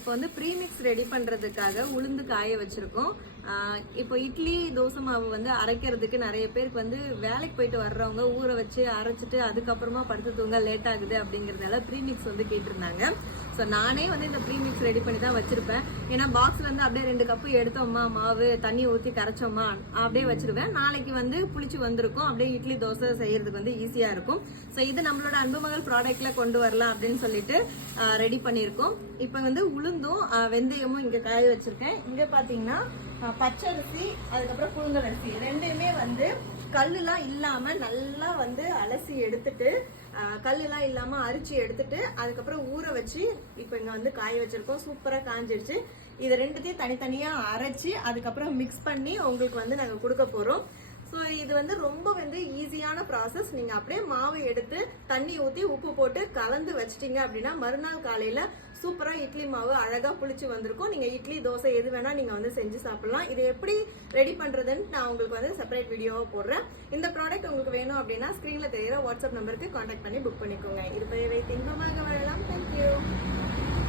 இப்போ வந்து premix ready பண்றதுக்காக உளுந்து காய வச்சிருக்கோம். இப்போ இட்லி தோசை மாவு வந்து அரைக்கிறதுக்கு நிறைய பேருக்கு வந்து வேலைக்கு போயிட்டு வர்றவங்க ஊற வச்சு அரைச்சிட்டு அதுக்கப்புறமா படுத்து தூங்க லேட் ஆகுது அப்படிங்கறதால ப்ரீமிக்ஸ் வந்து கேட்டிருந்தாங்க. ஸோ நானே வந்து இந்த ப்ரீமிக்ஸ் ரெடி பண்ணி தான் வச்சிருப்பேன். ஏன்னா பாக்ஸ்ல இருந்து அப்படியே 2 கப்பு எடுத்தோமா மாவு தண்ணி ஊற்றி கரைச்சோமா அப்படியே வச்சிருவேன். நாளைக்கு வந்து புளிச்சு வந்திருக்கும், அப்படியே இட்லி தோசை செய்யறதுக்கு வந்து ஈஸியா இருக்கும். ஸோ இது நம்மளோட அன்பு மகள் ப்ராடக்ட்ல கொண்டு வரலாம் அப்படின்னு சொல்லிட்டு ரெடி பண்ணியிருக்கோம். இப்போ வந்து உளுந்தும் வெந்தயமும் இங்க காய வச்சிருக்கேன். இங்க பாத்தீங்கன்னா பச்சரிசி அதுக்கப்புறம் புழுங்கல் அரிசி ரெண்டுமே வந்து கல்லுலாம் இல்லாம நல்லா வந்து அலசி எடுத்துட்டு கல்லுலாம் இல்லாம அரிச்சு எடுத்துட்டு அதுக்கப்புறம் ஊற வச்சு இப்போ இங்க வந்து காய வச்சிருக்கோம். சூப்பரா காஞ்சிடுச்சு. இது ரெண்டுத்தையும் தனித்தனியா அரைச்சு அதுக்கப்புறம் மிக்ஸ் பண்ணி உங்களுக்கு வந்து நாங்க கொடுக்க போறோம். ஸோ இது வந்து ரொம்ப வந்து ஈஸியான ப்ராசஸ். நீங்க அப்படியே மாவு எடுத்து தண்ணி ஊற்றி உப்பு போட்டு கலந்து வச்சிட்டீங்க அப்படின்னா மறுநாள் காலையில சூப்பரா இட்லி மாவு அழகா புளிச்சு வந்திருக்கும். நீங்க இட்லி தோசை எது வேணா நீங்க வந்து செஞ்சு சாப்பிடலாம். இது எப்படி ரெடி பண்றதுன்னு நான் உங்களுக்கு வந்து செப்பரேட் வீடியோவா போடுறேன். இந்த ப்ராடக்ட் உங்களுக்கு வேணும் அப்படின்னா ஸ்கிரீன்ல தெரியுற வாட்ஸ்அப் நம்பருக்கு கான்டாக்ட் பண்ணி புக் பண்ணிக்கோங்க. இது போய் வைத்தியமாக வரலாம். தேங்க்யூ.